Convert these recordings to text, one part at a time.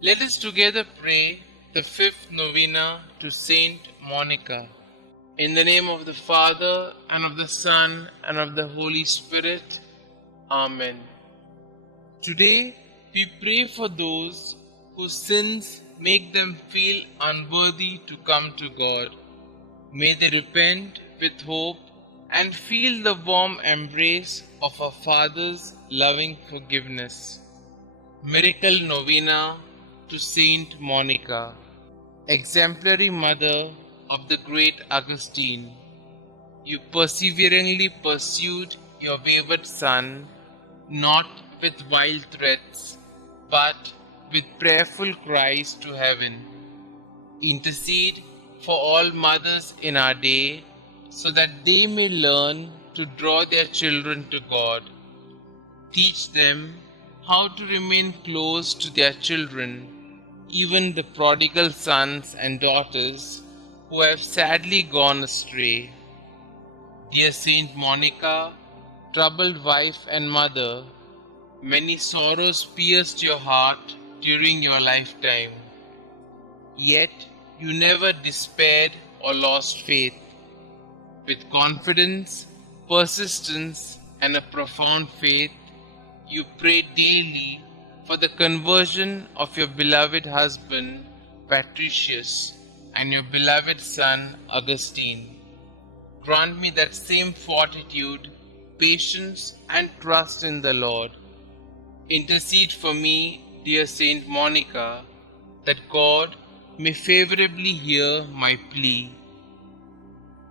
Let us together pray the fifth novena to Saint Monica. In the name of the Father, and of the Son, and of the Holy Spirit. Amen. Today we pray for those whose sins make them feel unworthy to come to God. May they repent with hope and feel the warm embrace of our Father's loving forgiveness. Miracle Novena to Saint Monica, exemplary mother of the great Augustine. You perseveringly pursued your wayward son, not with wild threats, but with prayerful cries to heaven. Intercede for all mothers in our day, so that they may learn to draw their children to God. Teach them how to remain close to their children, even the prodigal sons and daughters who have sadly gone astray. Dear Saint Monica, troubled wife and mother, many sorrows pierced your heart during your lifetime. Yet you never despaired or lost faith. With confidence, persistence, and a profound faith, you prayed daily for the conversion of your beloved husband, Patricius, and your beloved son, Augustine. Grant me that same fortitude, patience, and trust in the Lord. Intercede for me, dear Saint Monica, that God may favorably hear my plea.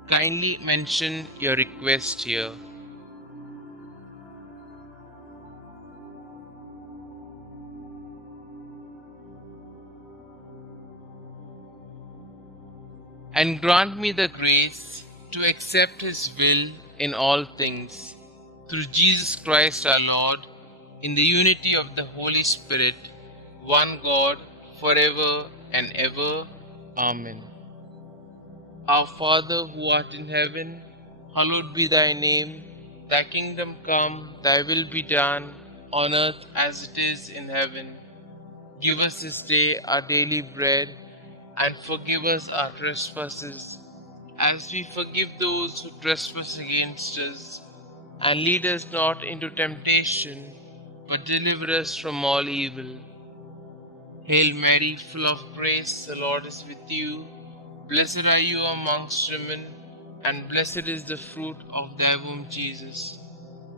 Kindly mention your request here. And grant me the grace to accept His will in all things, through Jesus Christ our Lord, in the unity of the Holy Spirit, one God, forever and ever. Amen. Our Father who art in heaven, hallowed be thy name. Thy kingdom come, thy will be done, on earth as it is in heaven. Give us this day our daily bread, and forgive us our trespasses, as we forgive those who trespass against us. And lead us not into temptation, but deliver us from all evil. Hail Mary, full of grace, the Lord is with you. Blessed are you amongst women, and blessed is the fruit of thy womb, Jesus.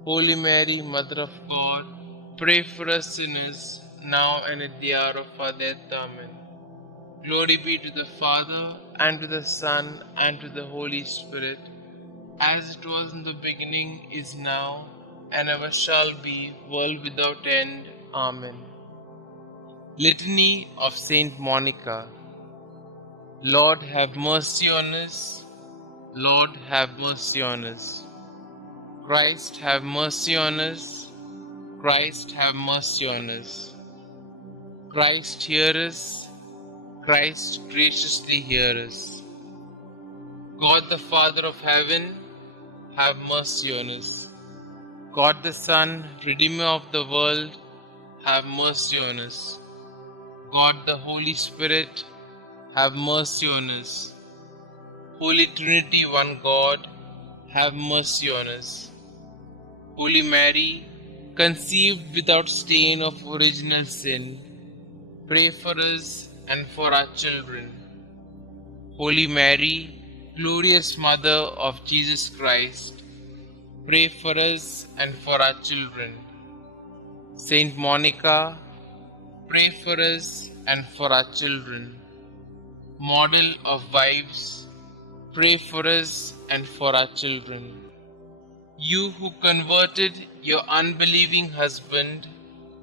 Holy Mary, Mother of God, pray for us sinners, now and at the hour of our death. Amen. Glory be to the Father, and to the Son, and to the Holy Spirit, as it was in the beginning, is now, and ever shall be, world without end. Amen. Litany of Saint Monica. Lord, have mercy on us. Lord, have mercy on us. Christ, have mercy on us. Christ, have mercy on us. Christ, hear us. Christ, graciously hear us. God the Father of heaven, have mercy on us. God the Son, Redeemer of the world, have mercy on us. God the Holy Spirit, have mercy on us. Holy Trinity, one God, have mercy on us. Holy Mary, conceived without stain of original sin, pray for us and for our children. Holy Mary, glorious Mother of Jesus Christ, pray for us and for our children. Saint Monica, pray for us and for our children. Model of wives, pray for us and for our children. You who converted your unbelieving husband,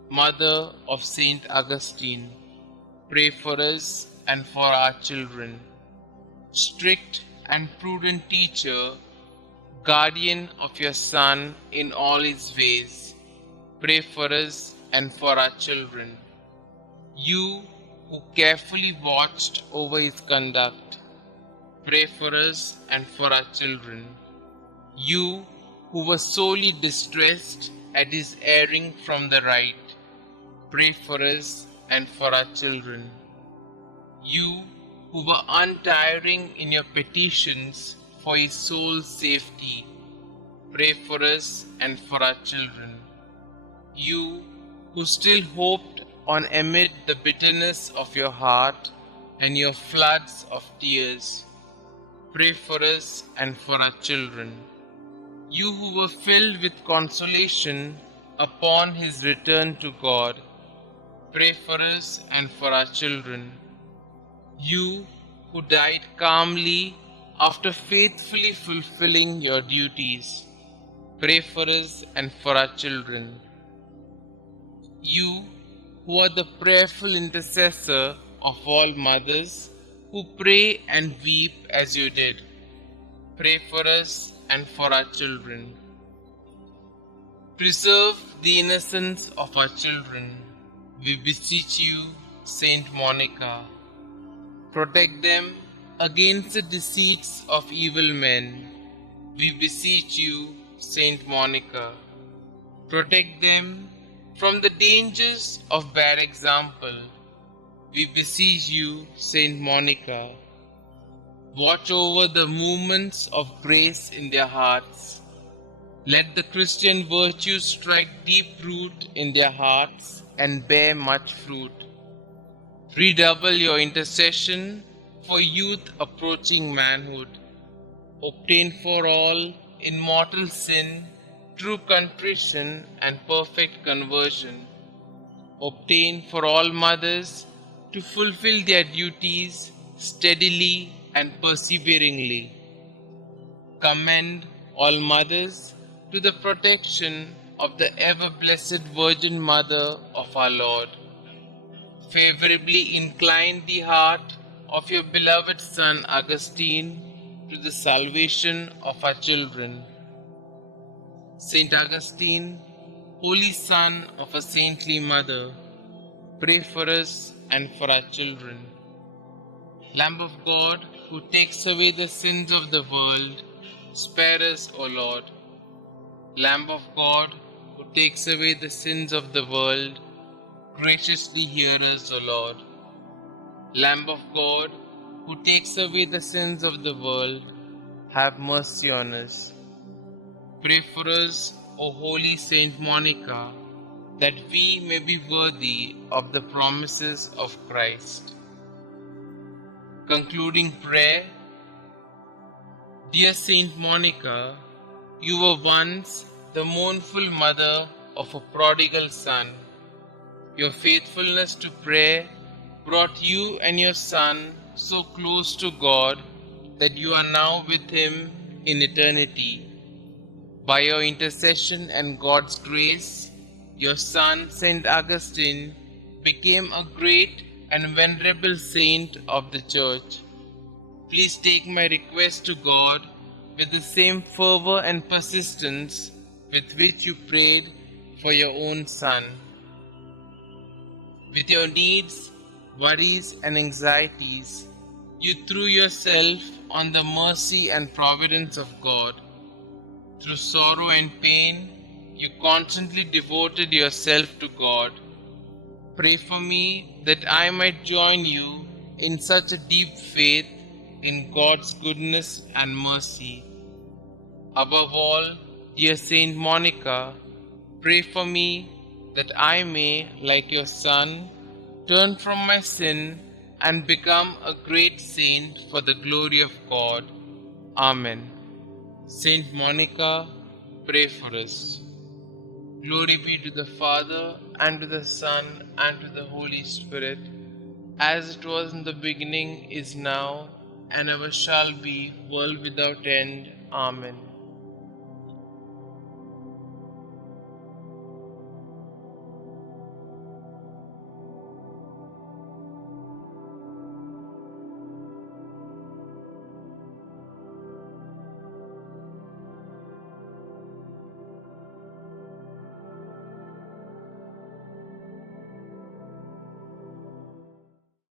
Mother of Saint Augustine, pray for us and for our children. Strict and prudent teacher, guardian of your Son in all his ways, pray for us and for our children. You who carefully watched over his conduct, pray for us and for our children. You who were sorely distressed at his erring from the right, pray for us and for our children. You who were untiring in your petitions for his soul's safety, pray for us and for our children. You who still hoped on amid the bitterness of your heart and your floods of tears, pray for us and for our children. You who were filled with consolation upon his return to God, pray for us and for our children. You who died calmly after faithfully fulfilling your duties, pray for us and for our children. You who are the prayerful intercessor of all mothers who pray and weep as you did, pray for us and for our children. Preserve the innocence of our children, we beseech you, Saint Monica. Protect them against the deceits of evil men, we beseech you, Saint Monica. Protect them from the dangers of bad example, we beseech you, Saint Monica. Watch over the movements of grace in their hearts. Let the Christian virtues strike deep root in their hearts and bear much fruit. Redouble your intercession for youth approaching manhood. Obtain for all in mortal sin true contrition and perfect conversion. Obtain for all mothers to fulfill their duties steadily and perseveringly. Commend all mothers to the protection of the ever-blessed Virgin Mother of our Lord. Favorably incline the heart of your beloved son Augustine to the salvation of our children. Saint Augustine, holy son of a saintly mother, pray for us and for our children. Lamb of God, who takes away the sins of the world, spare us, O Lord. Lamb of God, who takes away the sins of the world, graciously hear us, O Lord. Lamb of God, who takes away the sins of the world, have mercy on us. Pray for us, O holy Saint Monica, that we may be worthy of the promises of Christ. Concluding prayer. Dear Saint Monica, you were once the mournful mother of a prodigal son. Your faithfulness to prayer brought you and your son so close to God that you are now with him in eternity. By your intercession and God's grace, your son Saint Augustine became a great and venerable saint of the Church. Please take my request to God with the same fervor and persistence with which you prayed for your own son. With your needs, worries, and anxieties, you threw yourself on the mercy and providence of God. Through sorrow and pain, you constantly devoted yourself to God. Pray for me that I might join you in such a deep faith in God's goodness and mercy. Above all, dear Saint Monica, pray for me that I may, like your son, turn from my sin and become a great saint for the glory of God. Amen. Saint Monica, pray for us. Glory be to the Father, and to the Son, and to the Holy Spirit, as it was in the beginning, is now, and ever shall be, world without end. Amen.